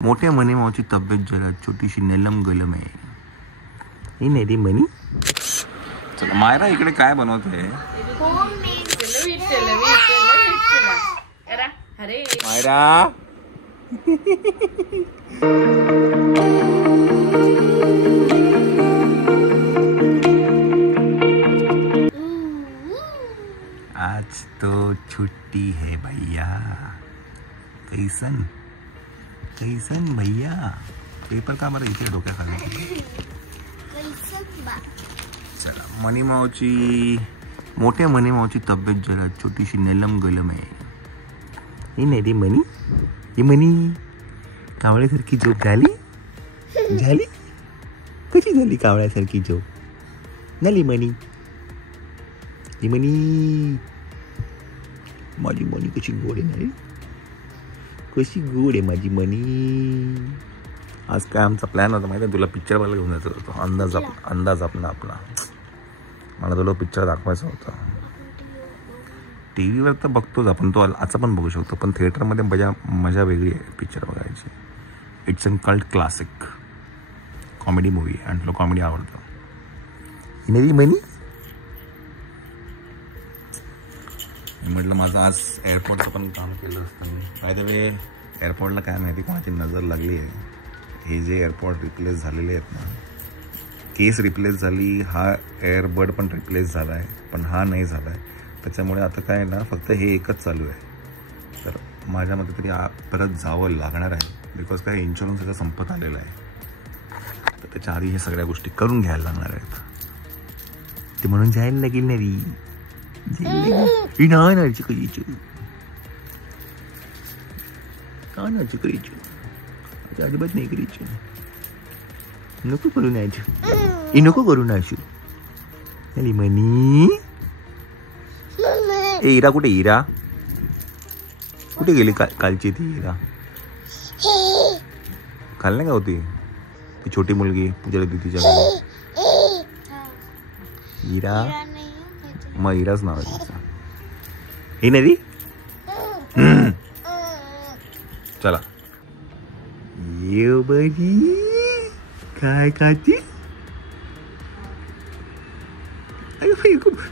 मोठ्या मनी मावची तब्येत जरा छोटीशी नलम गलम आहे. ही नाही रे मनी. चला मायरा इकडे काय बनवते? मायरा आज तो छुट्टी है भैया. कैसन कैसन भैया. पेपर का बरं इथे डोक्याखाली. चला मनी मावची मोठ्या मनी मावची तब्येत जरा छोटीशी नलम गलम आहे. ही नाही रे मनी. ही मनी कावळ्यासारखी झोप झाली. झाली कशी झाली कावळ्यासारखी झोप झाली मनी. ही मनी माझी मनी कशी गोड आहे नाही. कशी गोड आहे माझी मनी. आज काय आमचा प्लॅन होता माहिती आहे तुला? पिक्चर बघायला घेऊन जायचं होतं. अंदाज आपला मला तुला पिक्चर दाखवायचा होता. टी व्हीवर तर बघतोच आपण, तो आजचा पण बघू शकतो, पण थिएटरमध्ये मजा वेगळी आहे पिक्चर बघायची. It's an cult classic comedy movie आहे आणि तुला कॉमेडी आवडतं. हिनेरी मनी म्हटलं माझं आज एअरपोर्टचं पण काम केलं असतं मी. बाय द वे एअरपोर्टला काय माहिती कोणाची नजर लागली आहे. हे जे एअरपोर्ट रिप्लेस झालेले आहेत ना, केस रिप्लेस झाली, हा एअरबड पण रिप्लेस झाला आहे, पण हा नाही झाला आहे. त्याच्यामुळे आता काय ना फक्त हे एकच चालू आहे. तर माझ्या मते तरी परत जावं लागणार आहे, बिकॉज काय इन्शुरन्स त्याचा संपत आलेला आहे. तर त्याच्या आधी हे सगळ्या गोष्टी करून घ्यायला लागणार आहेत. ते म्हणून जायला लागेल नाही नाची करायची कानाची करायची अजिबात नाही करायची. नको करू नाचू. नको करू नाचू. झाली मनी. ए इरा कुठे? इरा कुठे गेली? कालची ती इरा काल नाही का होती ती छोटी मुलगी पूजा तिच्या घरी? इरा मग इराच नाव आहे तिचं. ही नाही ती. चला ये बरी काय खाती?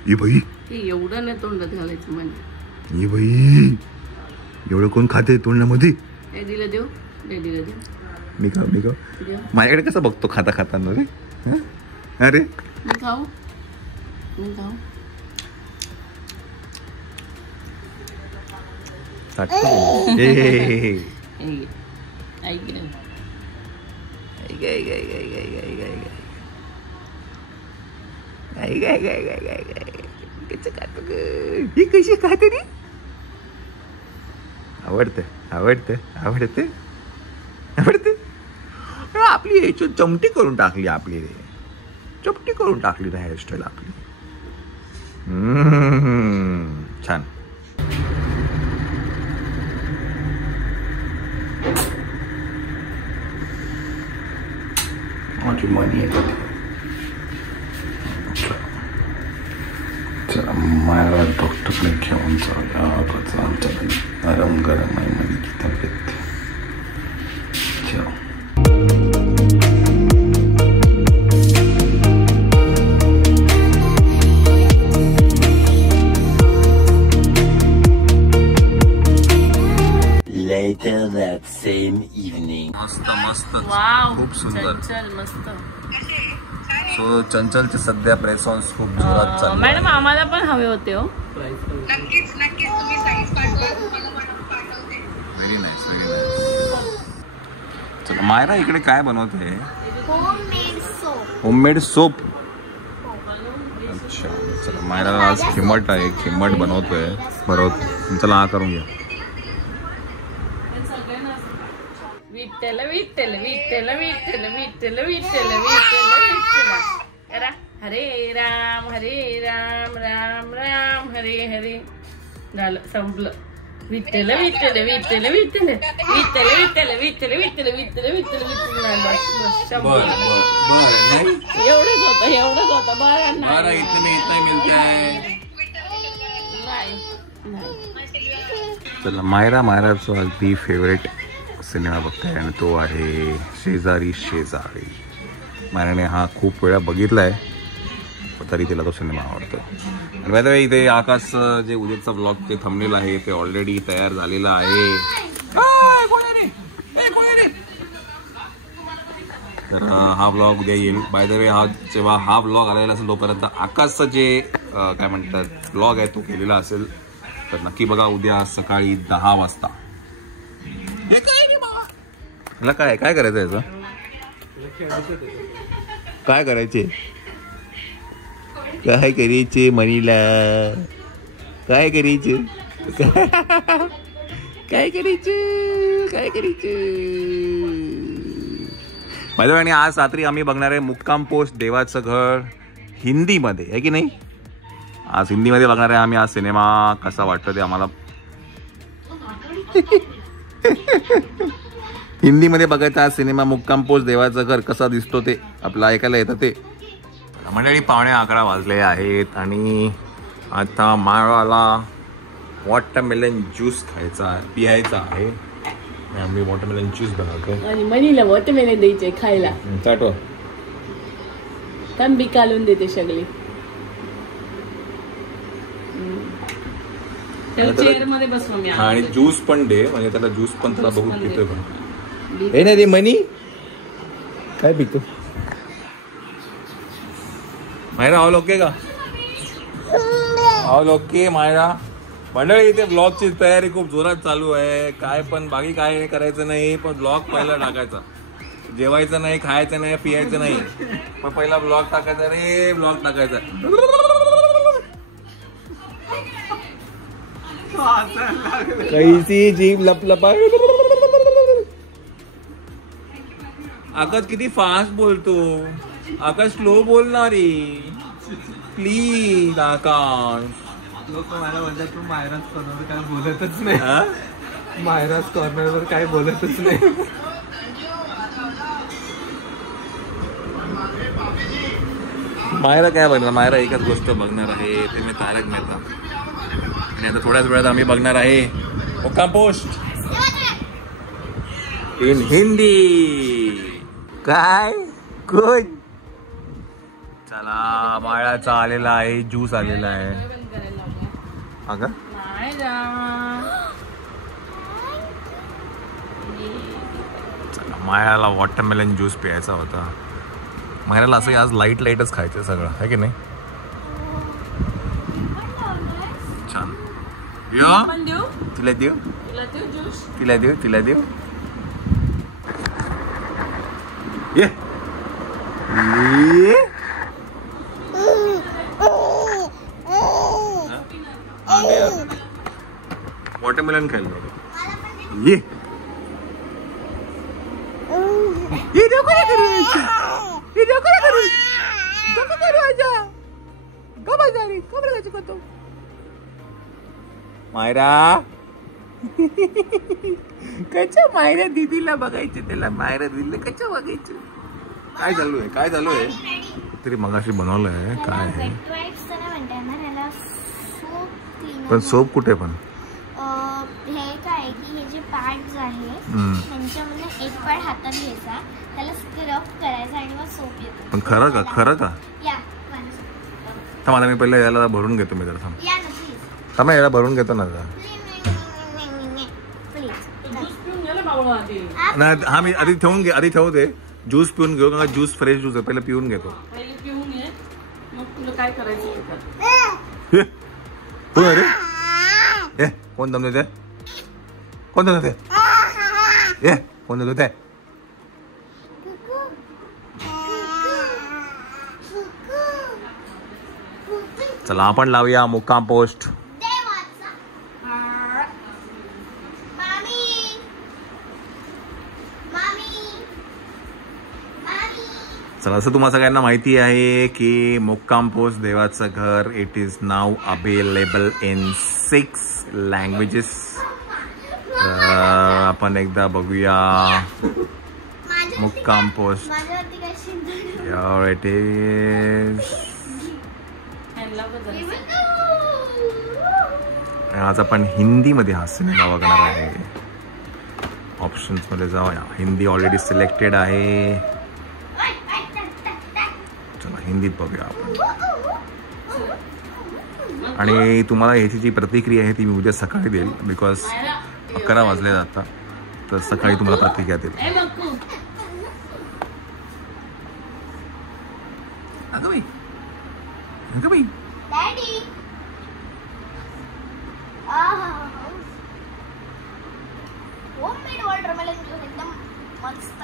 ये बाई एवढं नाही तोंडात घालायचं म्हणजे. ये बाई एवढं कोण खाते तोंडामध्ये? डॅडीला देऊ. डॅडीला देऊ. मी खाऊ. माझ्याकडे कसं बघतो खाता खाताना रे? अरे मी खाऊ. कशी खाते रे? आवडते. आपली चमटी करून टाकली. आपली चपटी करून टाकली ना हेअरस्टाईल आपली. छान. माझी मनी आहे. चला मायरा डॉक्टरकडे घेऊन जाऊया. आमच्या गरम गरम आहे मनीची तब्येत. चलो Later that same evening. मस्त वाव खूप सुंदर. चंचल मस्त. सो चंचलचे सध्या प्रेसॉन्स खूप जोरात चालू. मॅडम आम्हाला पण हवे होते हो. नक्कीच तुम्ही साईज पाठवा. तुम्हाला पाठवते. Very nice. चला मायरा इकडे काय बनवते? Homemade soap. अच्छा चला मायरा आज खिमट आहे. खिमट बनवतोय. बरोबर चला हा करून घ्या. विठ्ठल विठ्ठल विठ्ठल विठ्ठल विठ्ठल विठ्ठल विठ्ठल करा. हरे राम राम राम हरे हरे. झालं संपलं. विठ्ठल विठ्ठल विठ्ठल विठ्ठल विठ्ठल विठ्ठल विठ्ठल विठ्ठल विठ्ठल विठ्ठल विठ्ठल. एवढंच होतं. बरं नाही. चला मायराचं अगदी फेवरेट सिनेमा बघताय आणि तो आहे शेजारी शेजारी. मायराने हा खूप वेळा बघितला आहे पण तरी तिला तो सिनेमा आवडतो. आणि बाय द वे इथे आकाश जे उद्याचा ब्लॉग ते थंबनेल आहे ते ऑलरेडी तयार झालेलं आहे. तर हा ब्लॉग उद्या येईल. बाय द वे जेव्हा हा ब्लॉग आलेला असेल तोपर्यंत आकाशचं जे काय म्हणतात ब्लॉग आहे तो केलेला असेल. तर नक्की बघा उद्या सकाळी 10 वाजता. मला काय काय करायचं याचं काय करायचे काय करायचे मनीला काय करायचे काय करायचे काय करायचे. माझ्या आणि आज रात्री आम्ही बघणार आहे मुक्काम पोस्ट देवाचं घर हिंदीमध्ये आहे की नाही. आज हिंदीमध्ये बघणार आहे आम्ही. आज सिनेमा कसा वाटतो ते आम्हाला हिंदीमध्ये बघायचा. आज सिनेमा मुक्काम पोस्ट देवाचं घर कसा दिसतो ते आपलं ऐकायला येतं ते. मंडळी 11:15 वाजले आहेत आणि आता माळवाला वॉटरमेलन ज्यूस पियायचा आहे. आम्ही वॉटरमेलन ज्यूस बनवतो आणि मनीला वॉटरमेलन द्यायचे खायला. चाटव तंबी काढून देते सगळी. चेअर मध्ये बसलो मी आणि ज्यूस पण दे म्हणजे त्याला ज्यूस पण त्याला बघू पितोय पण हे नाही रे मनी काय पितो. मायरा ऑल ओके का ऑल ओके मायरा. मंडळी इथे ब्लॉगची तयारी खूप जोरात चालू आहे. काय पण बाकी काय करायचं नाही पण ब्लॉग पहिला टाकायचा. जेवायचं नाही खायचं नाही पियायचं नाही पण पहिला ब्लॉग टाकायचा रे ब्लॉग टाकायचा. कैसी जीभ लपलपा. आकाश किती फास्ट बोलतो. आकाश स्लो बोलणारी प्लीज. आकाश लोक मला म्हणतात तू मायराज कॉर्नरवर काय बोलतच नाही. मायराज कॉर्नरवर काय बोलतच नाही. मायरा काय बघणार. मायरा एकच गोष्ट बघणार आहे ते मी तारक मेहता. आणि आता थोड्याच वेळात आम्ही बघणार आहे मुक्काम पोस्ट इन हिंदी. काय गुड. चला माळाचा आलेला आहे ज्यूस आलेला आहे. अगं चला मायाला वॉटरमेलन ज्यूस प्यायचा होता. मायराला असं आज लाईटच खायचं सगळं आहे की नाही. छान तिला देऊ तिला देऊ ये वॉटरमेलन खायला ये मायरा कच्च्या मायरा दीदीला बघायचे त्याला. मायरा दीदीला कच्च्या बघायचे. काय चालू आहे तरी मगाशी बनवलंय काय आहे पण सोप कुठे पण हे काय की हे जे पार्ट्स आहे त्यांच्यामध्ये एक पार्ट हातात घ्यायचा त्याला स्क्रब करायचा आणि मग सोप येतो. पण खरं का या मला मी पहिले याला भरून घेतो. मी जरा या ना प्लीज. थांबा याला भरून घेतो ना नाही. हा मी आधी ठेवू दे. ज्यूस पिऊन घेऊ का ज्यूस फ्रेश ज्यूस आहे पहिले पिऊन घेतो. पिऊन घे मग तुला काय करायचं अरे कोण दमते कोण दमते. चला आपण लावूया मुक्काम पोस्ट. चला असं तुम्हाला सगळ्यांना माहिती आहे की मुक्काम पोस्ट देवाचं घर it is now available in 6 languages. आपण एकदा बघूया मुक्काम पोस्ट. इट इज आज आपण हिंदीमध्ये हा सिनेमा बघणार आहे. ऑप्शन्समध्ये जाऊया. हिंदी ऑलरेडी सिलेक्टेड आहे. चला हिंदीत बघूया आपण. आणि तुम्हाला ह्याची जी प्रतिक्रिया आहे ती मी उद्या सकाळी देईल, बिकॉज 11 वाजले आता, तर सकाळी तुम्हाला प्रतिक्रिया देईल. अगं बाई डॅडी होममेड वॉटरमेलन ज्यूस एकदम मस्त.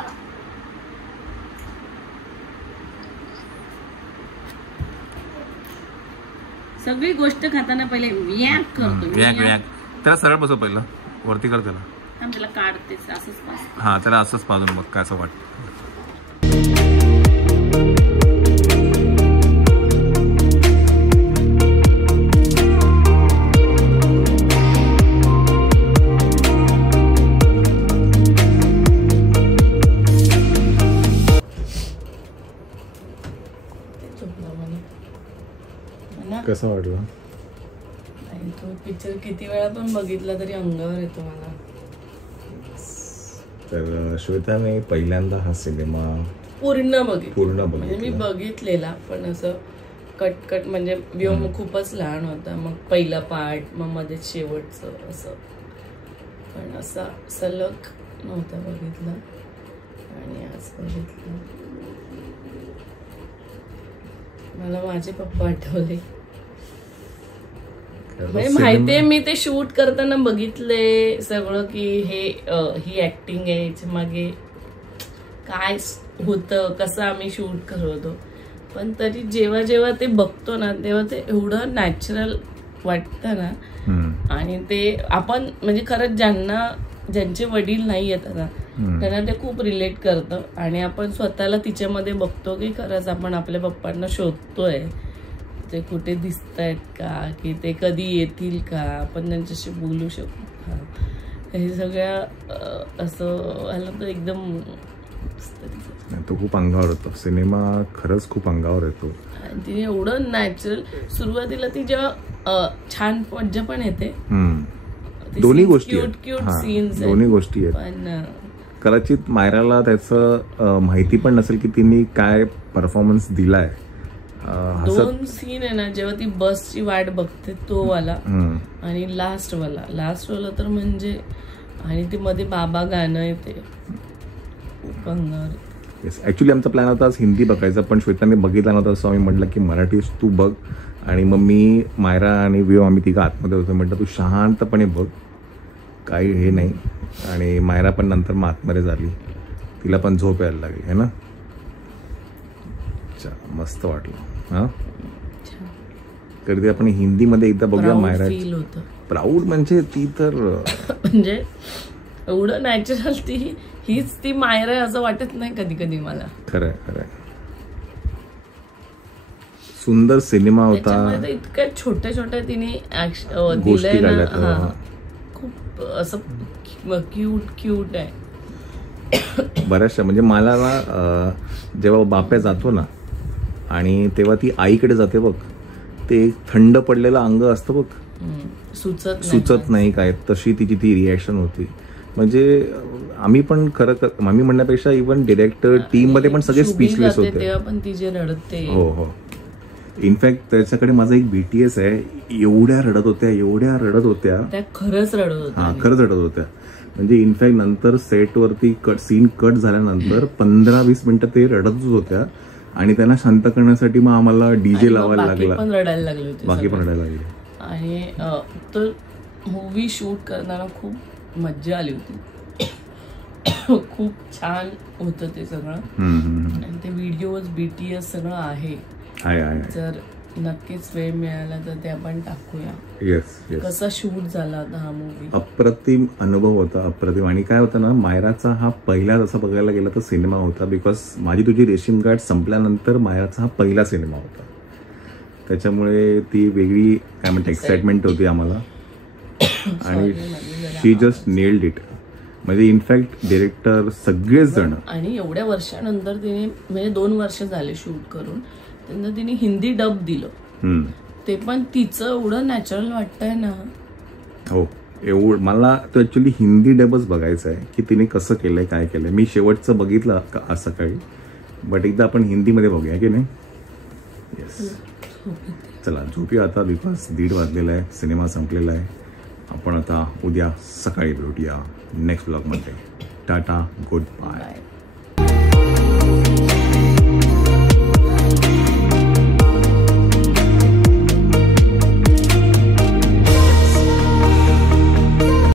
सगळी गोष्ट खाताना पहिले व्याक करतो. व्याक त्याला सरळ बसव, पहिलं वरती कर त्याला. त्याला काढतेच असंच पास. हा त्याला असंच पाजून बघ काय असं वाटतं. कसं वाटलं? तो पिक्चर किती वेळा पण बघितला तरी अंगावर येतो मला. तर श्वेताने पहिल्यांदा हा सिनेमा पूर्ण बघितला. बघितला. म्हणजे मी बघितलेला पण असं कट म्हणजे व्योम खूपच लहान होता. मग पहिला पार्ट, मग मध्ये शेवटचं असं, पण असा सलग नव्हता बघितला. आणि आज बघितलं मला माझे पप्पा आठवले. म्हणजे माहितीये मी ते शूट करताना बघितले सगळं की ही ऍक्टिंग आहे, याच्या मागे काय होतं, कसं आम्ही शूट करतो. पण तरी जेव्हा जेव्हा ते बघतो ना तेव्हा ते एवढं नॅचरल वाटतं ना. आणि ते आपण म्हणजे खरंच ज्यांचे वडील नाही आहेत ना त्यांना ते खूप रिलेट करतं. आणि आपण स्वतःला तिच्यामध्ये बघतो की खरंच आपण आपल्या पप्पांना शोधतोय, ते कुठे दिसत आहेत का, की ते कधी येतील का, आपण त्यांच्याशी बोलू शकू का. हे सगळ्या असं आलं तर एकदम तो खूप अंगावर होतो सिनेमा, खरंच खूप अंगावर येतो. तिने एवढं नॅचरल सुरुवातीला ती जेव्हा छान मज्जा पण येते, दोन्ही गोष्टी क्यूट सीन्स दोन्ही गोष्टी आहेत. पण कदाचित मायराला त्याचं माहिती पण नसेल की तिने काय परफॉर्मन्स दिलाय. 2 सीन आहे ना, जेव्हा ती बसची वाट बघते तो वाला आणि लास्ट वाला तर म्हणजे, आणि ते मध्ये बाबा गाणं येते खूप अंगावर. येस, ऍक्च्युली आमचा प्लॅन होता आज हिंदी बघायचा, पण श्वेताने बघितला नव्हता, असं आम्ही म्हटलं की मराठी तू बघ. आणि मग मी, मायरा आणि व्यो आम्ही तिघं आतमध्ये होतो. म्हटलं तू शांतपणे बघ, काही हे नाही. आणि मायरा पण नंतर मग आतमध्ये झाली, तिला पण झोप यायला लागली है ना. मस्त वाटलं. हा कधी आपण हिंदीमध्ये एकदा बघूया मायरा. प्राऊड म्हणजे ती तर म्हणजे एवढं नॅचरल, हीच ती मायरा असं वाटत नाही कधी कधी मला. खरंय खरंय. सुंदर सिनेमा होता. इतक्या छोट्या छोट्या तिने गोष्टी दिलंय ना, खूप असं क्यूट आहे. बऱ्याचशा म्हणजे मला ना जेव्हा बाप्या जातो ना आणि तेव्हा ती आईकडे जाते बघ, ते थंड पडलेलं अंग असतं बघ, सुचत नाही काय, तशी तिची ती रिॲक्शन होती. म्हणजे आम्ही पण खरं आम्ही म्हणण्यापेक्षा इव्हन डिरेक्टर टीम मध्ये पण सगळे स्पीचलेस होते तेव्हा पण तिचे रडते. हो हो. इनफॅक्ट त्याच्याकडे माझा एक BTS आहे, एवढ्या रडत होत्या त्या खरंच रडत होत्या. हा खरंच रडत होत्या. म्हणजे इनफॅक्ट नंतर सेटवरती सीन कट झाल्यानंतर 15-20 मिनिटं ते रडतच होत्या. आणि त्यांना शांत करण्यासाठी मग आम्हाला DJ लावायला लागला. बाकी पण रडायला लागले. आणि तर मूवी शूट करताना खूप मज्जा आली होती. खूप छान होतं ते सगळं. आणि ते व्हिडिओज BTS सगळं आहे. जर नक्कीच वेळ मिळाला तर ते आपण टाकूया. येस. कसा शूट झाला होता हा मूवी. अप्रतिम अनुभव होता, अप्रतिम. आणि काय होतं ना, मायराचा हा पहिला जसा बघायला गेला तर सिनेमा होता, बिकॉज माझी तुझी रेशीम गाठ संपल्यानंतर मायराचा हा पहिला सिनेमा होता. त्याच्यामुळे ती वेगळी काय म्हणते एक्साइटमेंट होती आम्हाला. आणि शी जस्ट नेल्ड इट. म्हणजे इनफॅक्ट डिरेक्टर सगळेच जण. आणि एवढ्या वर्षानंतर तिने, म्हणजे 2 वर्ष झाले शूट करून, त्यांना तिने हिंदी डब दिलं. ते पण तिचं एवढं नॅचरल वाटतंय ना. हो. मला तो ॲक्च्युली हिंदी डबच बघायचा आहे की तिने कसं केलंय काय केलंय. मी शेवटचं बघितलं आज सकाळी, बट एकदा आपण हिंदीमध्ये बघूया की नाही. येस, चला झोपूया आता, बिकॉज 1:30 वाजलेला आहे, सिनेमा संपलेला आहे. आपण आता उद्या सकाळी भेटूया नेक्स्ट ब्लॉगमध्ये. Tata, good bye.